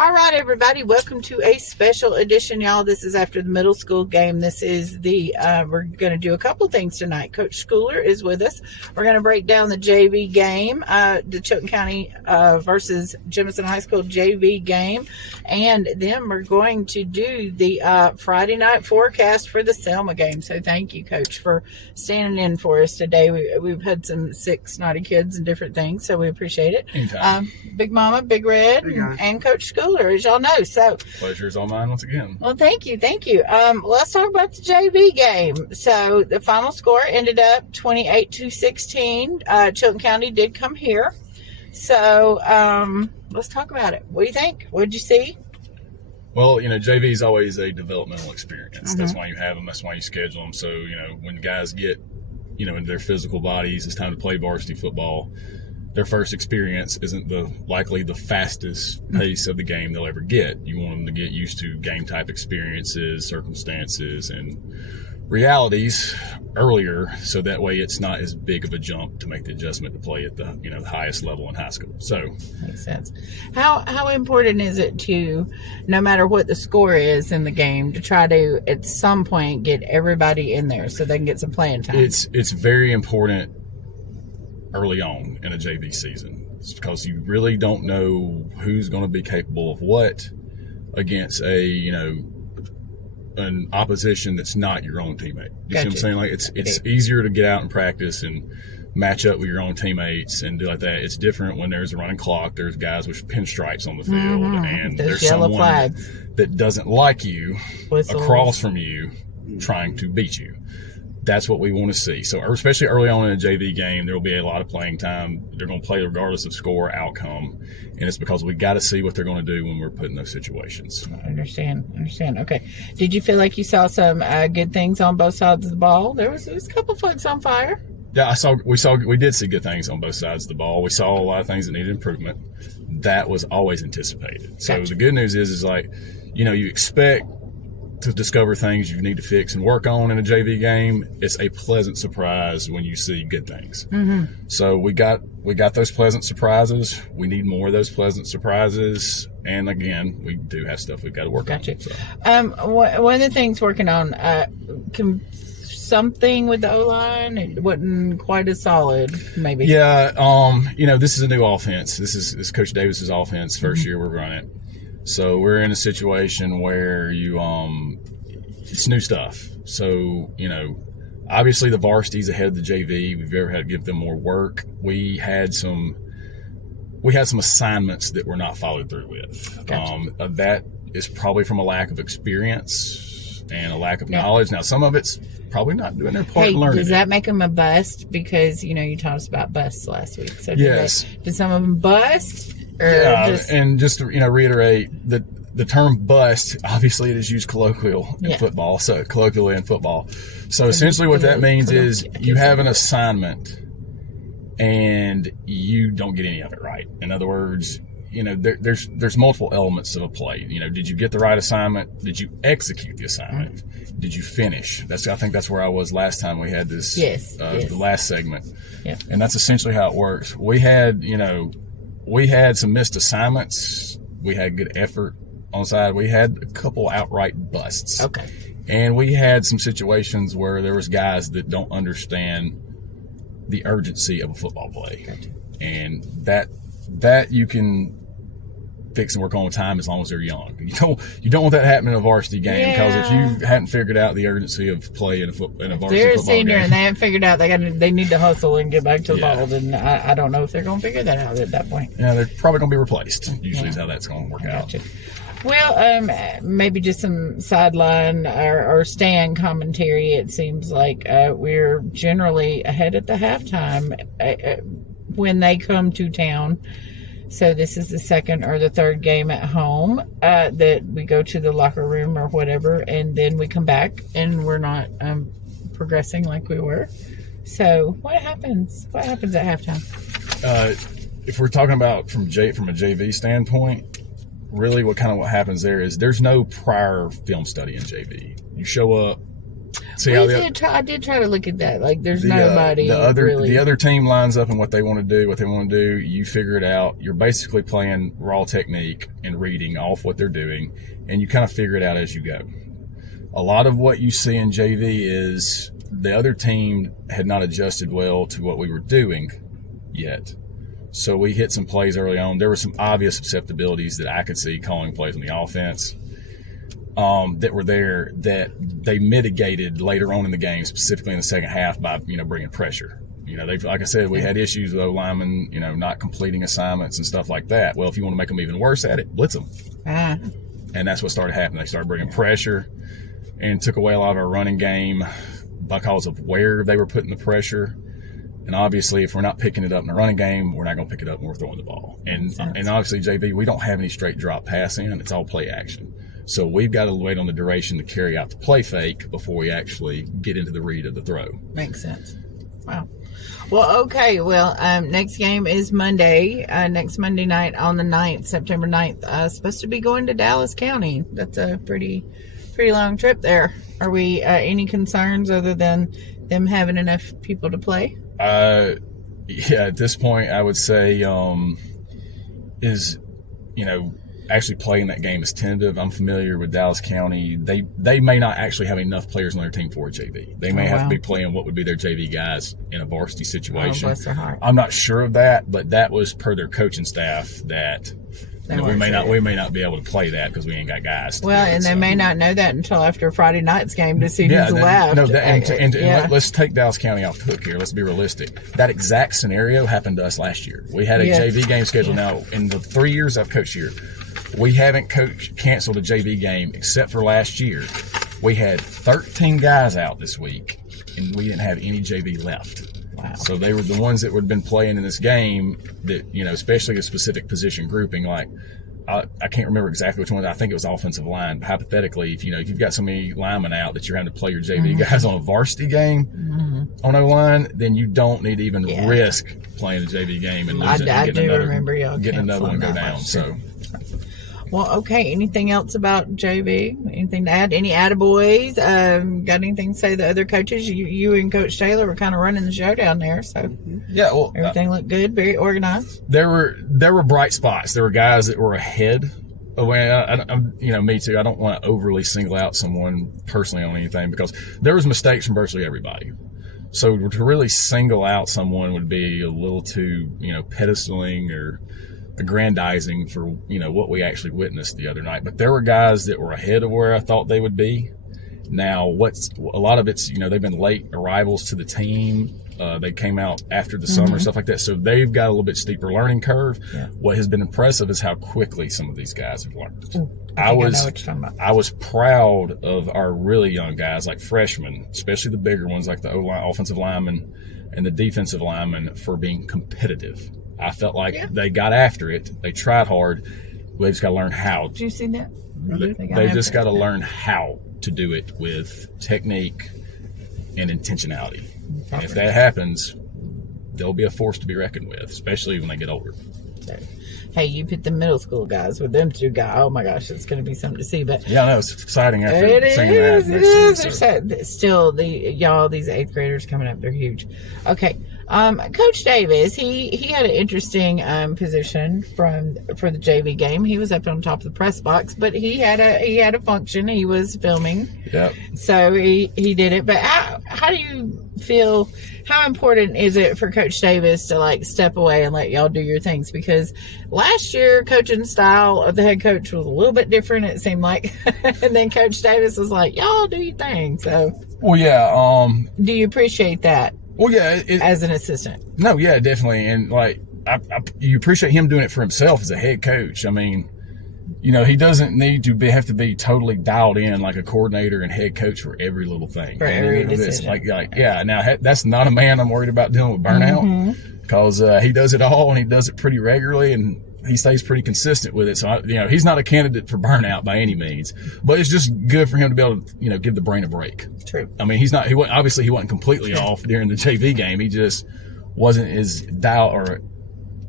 All right, everybody, welcome to a special edition, y'all. This is after the middle school game. This is we're going to do a couple things tonight. Coach Schoolar is with us. We're going to break down the JV game, the Chilton County versus Jemison High School JV game. And then we're going to do the Friday night forecast for the Selma game. So thank you, Coach, for standing in for us today. We've had some sick, snotty kids and different things, so we appreciate it. Anytime. Big Mama, Big Red, and Coach Schoolar, as y'all know. So pleasure is all mine once again. Well, thank you. Let's talk about the JV game. So the final score ended up 28-16. Chilton County did come here. So let's talk about it. What do you think? What did you see? Well, JV is always a developmental experience. That's why you have them. That's why you schedule them. So, when guys get, into their physical bodies, it's time to play varsity football. Their first experience isn't likely the fastest pace of the game they'll ever get. You want them to get used to game type experiences, circumstances, and realities earlier, so that way it's not as big of a jump to make the adjustment to play at the the highest level in high school. So makes sense. How important is it to, no matter what the score is in the game, to try to at some point get everybody in there so they can get some playing time? It's very important early on in a JV season. It's because you really don't know who's going to be capable of what against an opposition that's not your own teammate. You see what I'm saying? Like it's easier to get out and practice and match up with your own teammates and do like that. It's different when there's a running clock, there's guys with pinstripes on the field, and there's someone that doesn't like you across from you trying to beat you. That's what we want to see. So especially early on in a JV game, there will be a lot of playing time. They're going to play regardless of score outcome. And it's because we got to see what they're going to do when we're put in those situations. I understand. Okay. Did you feel like you saw some good things on both sides of the ball? There was a couple folks on fire. Yeah, we did see good things on both sides of the ball. We saw a lot of things that needed improvement. That was always anticipated. So the good news is like, you expect to discover things you need to fix and work on in a JV game. It's a pleasant surprise when you see good things. So we got those pleasant surprises. We need more of those pleasant surprises. And again, we do have stuff we've got to work on. So. One of the things working on something with the O-line, it wasn't quite as solid, maybe. Yeah, this is a new offense. This is Coach Davis's offense. First year we're running it. So we're in a situation where it's new stuff. So, obviously the varsity's ahead of the JV. We've ever had to give them more work. We had some assignments that were not followed through with. Gotcha. That is probably from a lack of experience and a lack of knowledge. Now, some of it's probably not doing their part in learning. Does that make them a bust? Because, you taught us about busts last week. So yes. Did some of them bust? And just to reiterate, the term bust, obviously it is used colloquially in football. So essentially what that means is you have an assignment and you don't get any of it right. In other words, there's multiple elements of a play. Did you get the right assignment? Did you execute the assignment? Did you finish? I think that's where I was last time we had this. Yes. The last segment. Yeah. And that's essentially how it works. We had some missed assignments. We had good effort on the side. We had a couple outright busts. Okay. And we had some situations where there was guys that don't understand the urgency of a football play. Gotcha. And that you can fix and work on with time as long as they're young. You don't want that happening in a varsity game, because if you hadn't figured out the urgency of play in a varsity football game. They're a senior and they haven't figured out they need to hustle and get back to the ball, then I don't know if they're going to figure that out at that point. Yeah, they're probably going to be replaced. Usually is how that's going to work out. Well, maybe just some sideline or stand commentary. It seems like we're generally ahead at the halftime when they come to town. So this is the second or the third game at home that we go to the locker room or whatever, and then we come back and we're not progressing like we were. So what happens? What happens at halftime? If we're talking about from a JV standpoint, really what happens there is there's no prior film study in JV. You show up see how I did try to look at that. Like, there's nobody the other team lines up and what they want to do. You figure it out. You're basically playing raw technique and reading off what they're doing, and you kind of figure it out as you go. A lot of what you see in JV is the other team had not adjusted well to what we were doing yet. So we hit some plays early on. There were some obvious susceptibilities that I could see calling plays on the offense that were there that they mitigated later on in the game, specifically in the second half by, bringing pressure. Like I said, we had issues with O-linemen, not completing assignments and stuff like that. Well, if you want to make them even worse at it, blitz them. And that's what started happening. They started bringing pressure and took away a lot of our running game because of where they were putting the pressure. And obviously, if we're not picking it up in the running game, we're not going to pick it up when we're throwing the ball. And obviously, JV, we don't have any straight drop pass in. It's all play action. So we've got to wait on the duration to carry out the play fake before we actually get into the read of the throw. Makes sense. Wow. Well, okay. Well, next game is Monday. Next Monday night on the 9th, September 9th. Supposed to be going to Dallas County. That's a pretty long trip there. Are we any concerns other than them having enough people to play? Yeah, at this point, I would say actually playing that game is tentative. I'm familiar with Dallas County. They may not actually have enough players on their team for a JV. They may have to be playing what would be their JV guys in a varsity situation. Bless their heart. I'm not sure of that, but that was per their coaching staff that we may not be able to play that because we ain't got guys. They may not know that until after Friday night's game to see who's left. Let's take Dallas County off the hook here. Let's be realistic. That exact scenario happened to us last year. We had a JV game scheduled. Now, in the 3 years I've coached here, we haven't canceled a JV game except for last year. We had 13 guys out this week, and we didn't have any JV left. Wow. So they were the ones that would have been playing in this game that, especially a specific position grouping. Like, I can't remember exactly which one. I think it was offensive line. But hypothetically, if you've got so many linemen out that you're having to play your JV guys on a varsity game on O-line, then you don't need to even risk playing a JV game and losing and getting another one go down. So. Well, okay. Anything else about JV? Anything to add? Any attaboys? Got anything to say to the other coaches? You and Coach Taylor were kind of running the show down there, so everything looked good, very organized. There were bright spots. There were guys that were ahead. Me too. I don't want to overly single out someone personally on anything because there was mistakes from virtually everybody. So to really single out someone would be a little too, pedestaling or aggrandizing for what we actually witnessed the other night. But there were guys that were ahead of where I thought they would be. Now, a lot of it's they've been late arrivals to the team. They came out after the summer, stuff like that. So they've got a little bit steeper learning curve. Yeah. What has been impressive is how quickly some of these guys have learned. I was proud of our really young guys, like freshmen, especially the bigger ones, like the offensive linemen and the defensive linemen, for being competitive. I felt like they got after it. They tried hard. They just got to learn how. Did you see that? They just got to learn how to do it with technique and intentionality. And if that happens, they'll be a force to be reckoned with, especially when they get older. Hey, you put the middle school guys with them two guys. Oh my gosh, it's going to be something to see. But yeah, I know it's exciting after seeing that. It is. Still, these eighth graders coming up, they're huge. Okay. Coach Davis, he had an interesting position for the JV game. He was up on top of the press box, but he had a function. He was filming. Yep. So he did it. But how do you feel? How important is it for Coach Davis to step away and let y'all do your things? Because last year, coaching style of the head coach was a little bit different, it seemed like. And then Coach Davis was like, y'all do your thing. So. Well, yeah. Do you appreciate that? Well, yeah. As an assistant. No, yeah, definitely. And you appreciate him doing it for himself as a head coach. I mean, he doesn't need to have to be totally dialed in like a coordinator and head coach for every little thing. For every decision. Now that's not a man I'm worried about dealing with burnout because he does it all and he does it pretty regularly and he stays pretty consistent with it. So, he's not a candidate for burnout by any means, but it's just good for him to be able to, give the brain a break. True. I mean, he wasn't completely off during the JV game. He just wasn't as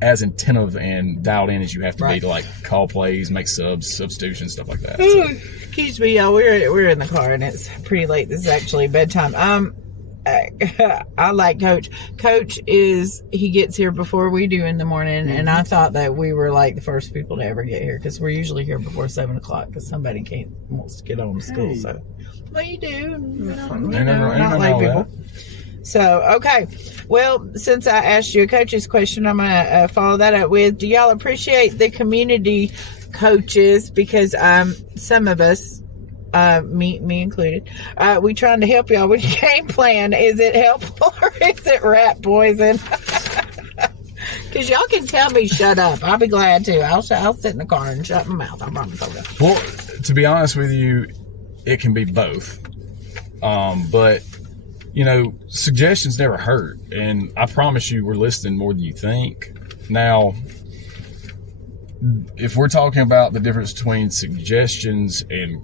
as attentive and dialed in as you have to be to like call plays, make subs, substitutions, stuff like that. Excuse me, y'all. We're in the car and it's pretty late. This is actually bedtime. I like Coach. Coach he gets here before we do in the morning, and I thought that we were like the first people to ever get here because we're usually here before 7:00 because somebody wants to get on to school. So, well, you do. Not late people. So, okay. Well, since I asked you a coach's question, I'm going to follow that up with, do y'all appreciate the community coaches? Because some of us, me included, we trying to help y'all with your game plan. Is it helpful or is it rat poison? Because y'all can tell me shut up. I'll be glad to. I'll sit in the car and shut my mouth. I promise I will. Well, to be honest with you, it can be both. But suggestions never hurt. And I promise you we're listening more than you think. Now, if we're talking about the difference between suggestions and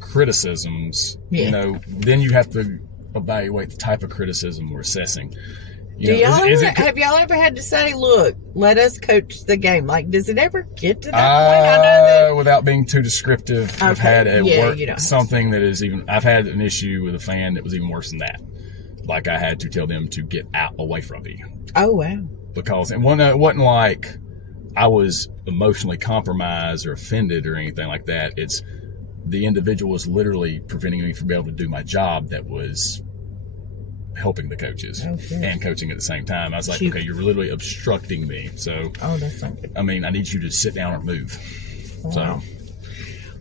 criticisms, then you have to evaluate the type of criticism we're assessing. Have y'all ever had to say, look, let us coach the game? Like, does it ever get to that point? I know that, without being too descriptive, okay. I've had at work something that is I've had an issue with a fan that was even worse than that. Like, I had to tell them to get away from me. Oh, wow. Because it wasn't like I was emotionally compromised or offended or anything like that. It's the individual was literally preventing me from being able to do my job that was helping the coaches and coaching at the same time. I was like, okay, you're literally obstructing me. So, that's not good. I mean, I need you to sit down or move. Wow. So,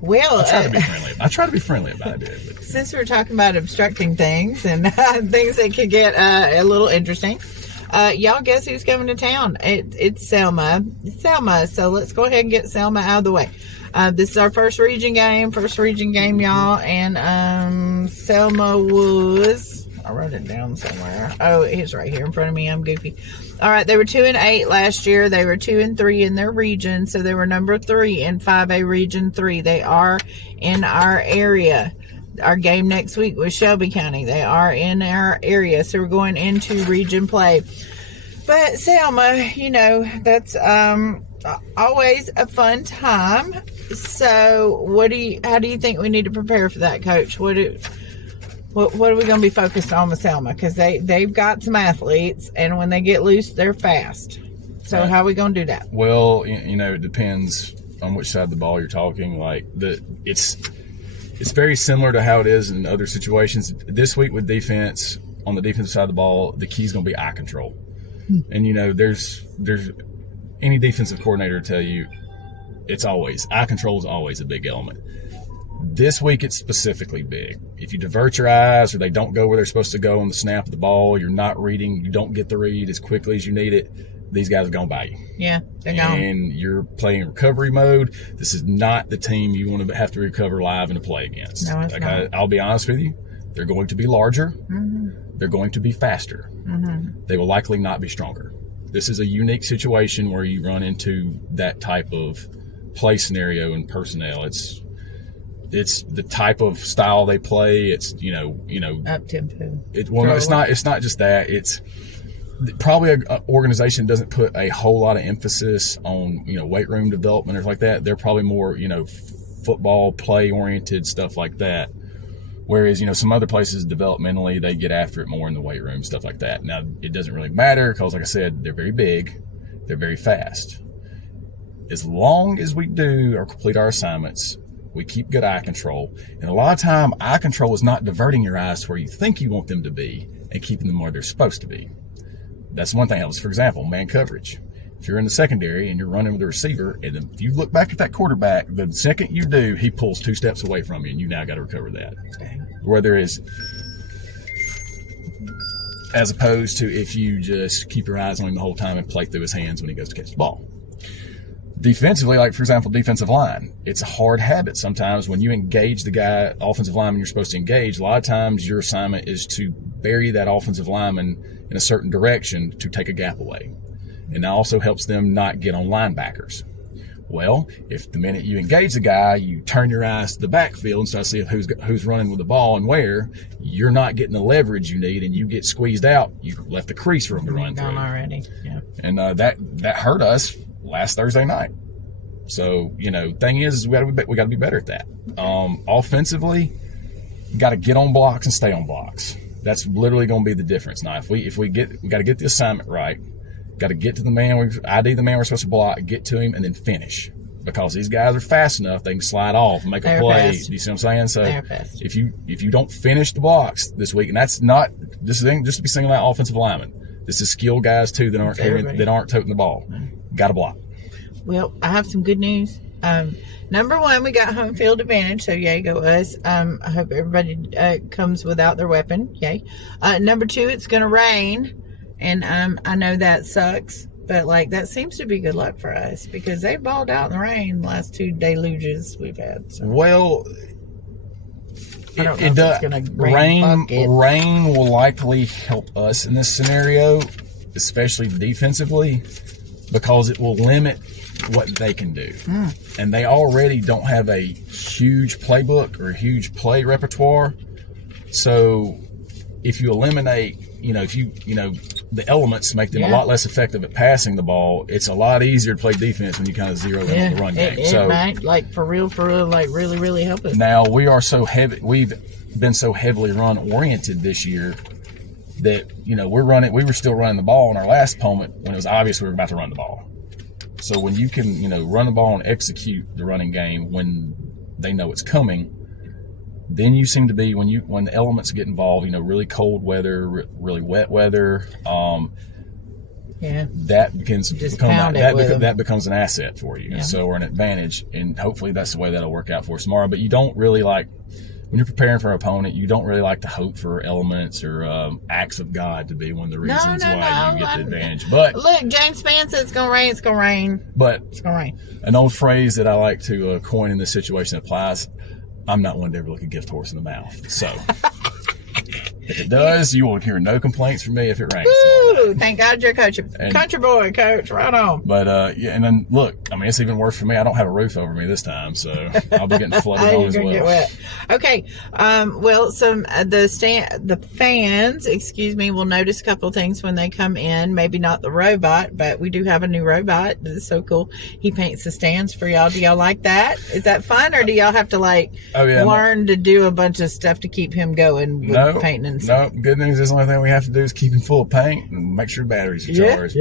well, I try to be friendly. I try to be friendly about it. But, since we're talking about obstructing things and things that could get a little interesting, y'all guess who's coming to town? It's Selma. So let's go ahead and get Selma out of the way. This is our first region game, y'all. And Selma was, I wrote it down somewhere. Oh, it's right here in front of me. I'm goofy. All right, they were 2-8 last year. They were 2-3 in their region, so they were number 3 in 5A Region 3. They are in our area. Our game next week was Shelby County. They are in our area, so we're going into region play. But Selma, that's always a fun time. So, how do you think we need to prepare for that, Coach? What are we going to be focused on with Selma? Because they've got some athletes, and when they get loose, they're fast. So how are we going to do that? Well, it depends on which side of the ball you're talking. Like it's very similar to how it is in other situations. This week with defense, on the defensive side of the ball, the key is going to be eye control. And there's any defensive coordinator tell you eye control is always a big element. This week, it's specifically big. If you divert your eyes or they don't go where they're supposed to go on the snap of the ball, you're not reading, you don't get the read as quickly as you need it, these guys are going by you. Yeah, they're gone. And you're playing recovery mode. This is not the team you want to have to recover live and to play against. No, it's not. I'll be honest with you. They're going to be larger. Mm-hmm. They're going to be faster. Mm-hmm. They will likely not be stronger. This is a unique situation where you run into that type of play scenario and personnel. It's the type of style they play. It's up tempo. It's not just that. It's probably an organization doesn't put a whole lot of emphasis on weight room development or like that. They're probably more football play oriented stuff like that. Whereas some other places developmentally they get after it more in the weight room, stuff like that. Now it doesn't really matter because, like I said, they're very big, they're very fast. As long as we do or complete our assignments, we keep good eye control. And a lot of time, eye control is not diverting your eyes to where you think you want them to be and keeping them where they're supposed to be. That's one thing else. For example, man coverage. If you're in the secondary and you're running with a receiver, and if you look back at that quarterback, the second you do, he pulls 2 steps away from you, and you now got to recover that. Where there is, as opposed to if you just keep your eyes on him the whole time and play through his hands when he goes to catch the ball. Defensively, like for example, defensive line, it's a hard habit sometimes when you engage the guy, offensive lineman you're supposed to engage. A lot of times your assignment is to bury that offensive lineman in a certain direction to take a gap away. And that also helps them not get on linebackers. Well, if the minute you engage the guy, you turn your eyes to the backfield and start to see who's running with the ball and where, you're not getting the leverage you need, and you get squeezed out. You left the crease for them to run through. Already, yeah. And that hurt us last Thursday night. So, thing is we got to be better at that. Offensively, got to get on blocks and stay on blocks. That's literally going to be the difference. Now, we got to get the assignment right. Got to get to the man. ID the man we're supposed to block, get to him, and then finish. Because these guys are fast enough, they can slide off and make a play. Fast. You see what I'm saying? So They're fast. if you don't finish the blocks this week, and this isn't just to be singling out offensive linemen. This is skilled guys too that aren't toting the ball. Got to block. Well, I have some good news. Number one, we got home field advantage, so yay go us. I hope everybody comes without their weapon. Yay. Number two, it's going to rain. And I know that sucks, but that seems to be good luck for us because they balled out in the rain the last 2 deluges we've had. So. Well, it does. Rain will likely help us in this scenario, especially defensively, because it will limit what they can do. And they already don't have a huge playbook or a huge play repertoire. So if you eliminate, the elements make them a lot less effective at passing the ball, it's a lot easier to play defense when you kind of zero in on the run game. It might, for real, really, really help us. Now, we've been so heavily run-oriented this year that, we were still running the ball in our last opponent when it was obvious we were about to run the ball. So when you can, run the ball and execute the running game when they know it's coming, then you seem to be, when the elements get involved, really cold weather, really wet weather, that becomes an asset for you. Yeah. Or an advantage, and hopefully that's the way that'll work out for us tomorrow. But you don't really when you're preparing for an opponent, you don't really like to hope for elements or acts of God to be one of the reasons why you get the advantage. But look, James Spann said it's going to rain, it's going to rain. But it's going to rain. An old phrase that I like to coin in this situation applies. I'm not one to ever look a gift horse in the mouth. So if it does, you will hear no complaints from me if it rains. Woo! Thank God you're a country boy, Coach. Right on. But and then look, it's even worse for me. I don't have a roof over me this time, so I'll be getting flooded on as well. Get wet. Okay. Well, the fans, will notice a couple things when they come in. Maybe not the robot, but we do have a new robot. This is so cool. He paints the stands for y'all. Do y'all like that? Is that fun, or do y'all have to learn to do a bunch of stuff to keep him going with painting? No, good news is the only thing we have to do is keep him full of paint and make sure batteries are charged.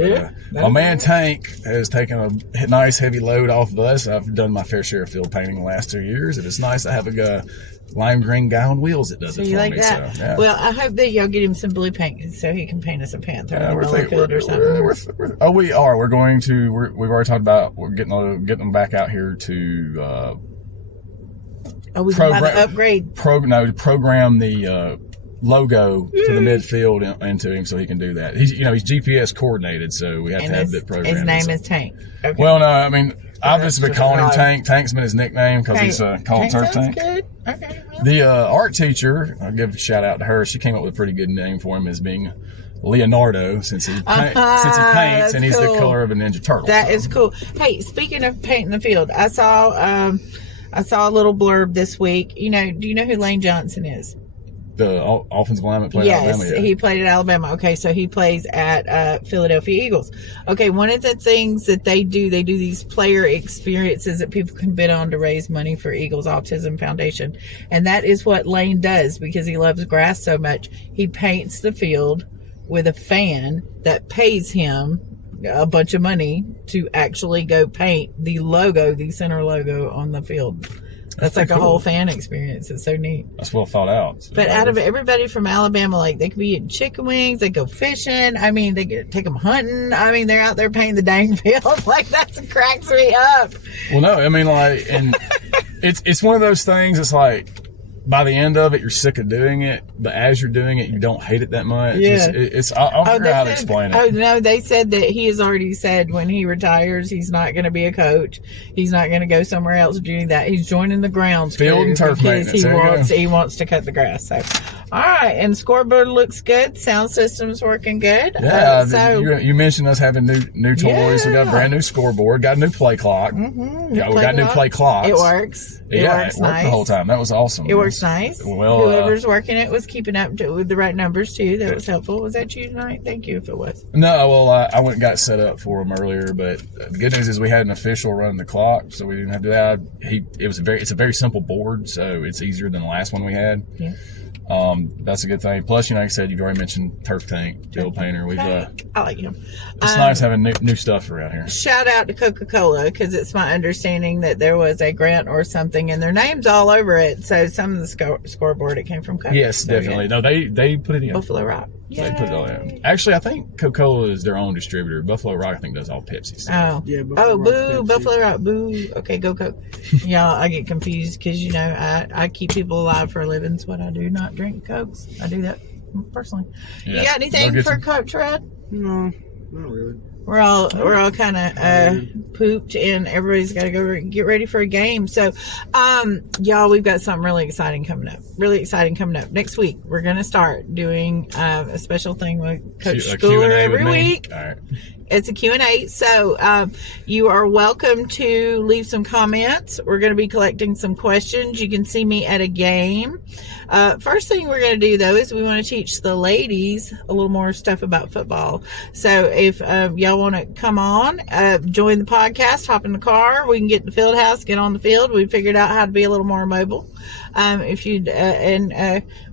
My man Tank has taken a nice heavy load off of us. I've done my fair share of field painting the last 2 years, and it's nice to have a lime green guy on wheels that does it for like me. That? So, yeah. Well, I hope that y'all get him some blue paint so he can paint us a panther or something. We are. We've already talked about we're getting them back out here to we can have an upgrade. Program the logo to the midfield into him so he can do that. He's GPS coordinated, so we have to have that program. His name is Tank. Okay. Well, no, I've just been calling him Tank. Tank's been his nickname because he's called Turf Tank. Good. Okay. Well. The art teacher, I'll give a shout out to her. She came up with a pretty good name for him as being Leonardo, since he paints and he's the color of a Ninja Turtle. That is cool. Hey, speaking of painting the field, I saw a little blurb this week. Do you know who Lane Johnson is? The offensive lineman played at Alabama. Yes, he played at Alabama. Okay, so he plays at Philadelphia Eagles. Okay, one of the things that they do these player experiences that people can bid on to raise money for Eagles Autism Foundation. And that is what Lane does because he loves grass so much. He paints the field with a fan that pays him a bunch of money to actually go paint the center logo on the field. That's like a whole fan experience. It's so neat. That's well thought out. But out of everybody from Alabama, they could be eating chicken wings, they go fishing. They could take them hunting. They're out there painting the dang field. That cracks me up. Well, no, and it's one of those things. It's by the end of it, you're sick of doing it, but as you're doing it, you don't hate it that much. Yeah. I'll figure out how to explain it. Oh, no, they said that he has already said when he retires, he's not going to be a coach. He's not going to go somewhere else doing that. He's joining the grounds field and turf maintenance. He wants to cut the grass. So, All right, and scoreboard looks good. Sound system's working good. Yeah, you mentioned us having new toys. We got a brand new scoreboard. Got a new play clock. Mm-hmm. We got new play clocks. It works. It worked nice the whole time. That was awesome. It works nice. Well, whoever's working it was keeping up with the right numbers too. That was helpful. Was that you tonight? Thank you if it was. No, well, I went and got set up for him earlier, but the good news is we had an official running the clock, so we didn't have to do that. It's a very simple board, so it's easier than the last one we had. Yeah. That's a good thing. Plus, like I said, you've already mentioned Turf Tank, Bill Painter. I like him. It's nice having new stuff around here. Shout out to Coca-Cola, because it's my understanding that there was a grant or something, and their name's all over it. So some of the scoreboard, it came from Coca. Yes, definitely. No, they put it in. Buffalo Rock. They put it all in. Actually, I think Coca-Cola is their own distributor. Buffalo Rock, I think, does all Pepsi stuff. Oh, yeah. Boo! Buffalo Rock, boo! Okay, go Coke. Y'all, I get confused because I keep people alive for a living. It's what I do. Not drink Cokes. I do that personally. Yeah. You got anything for Coach Red? No, not really. We're all kind of pooped, and everybody's got to go get ready for a game. So, y'all, we've got something really exciting coming up. Next week, we're going to start doing a special thing with Coach Schoolar every week. All right. It's a Q&A, so you are welcome to leave some comments. We're going to be collecting some questions. You can see me at a game. First thing we're going to do, though, is we want to teach the ladies a little more stuff about football. So if y'all want to come on, join the podcast, hop in the car, we can get in the field house, get on the field. We figured out how to be a little more mobile. If you'd,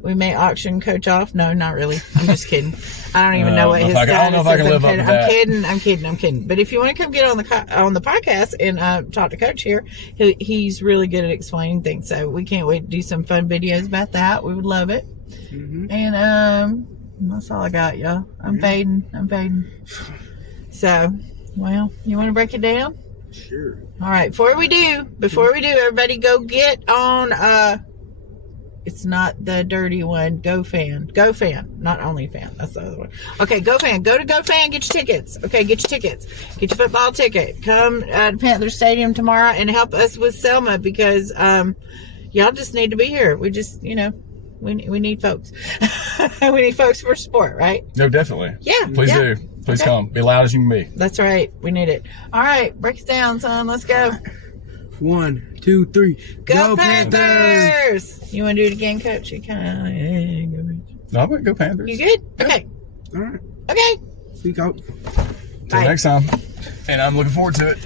we may auction Coach off. No, not really. I'm just kidding. I don't even know what his status is. I don't know if I can live up to that. I'm kidding. But if you want to come get on the podcast and talk to Coach here, he's really good at explaining things. So we can't wait to do some fun videos about that. We would love it. Mm-hmm. And that's all I got, y'all. I'm fading. So, well, you want to break it down? Sure. All right. Before we do, everybody go get on. It's not the dirty one. GoFan. Not OnlyFan. That's the other one. Okay, GoFan. Go to GoFan. Get your tickets. Okay, get your tickets. Get your football ticket. Come to Panther Stadium tomorrow and help us with Selma, because y'all just need to be here. We just, we need folks. We need folks for sport, right? No, definitely. Yeah. Please do. Please come. Be loud as you can be. That's right. We need it. All right. Break it down, son. Let's go. 1, 2, 3. Go Panthers! You want to do it again, Coach? You kind of... No, I'm going to go Panthers. You good? Yeah. Okay. All right. Okay. Speak out. Till next time. And I'm looking forward to it.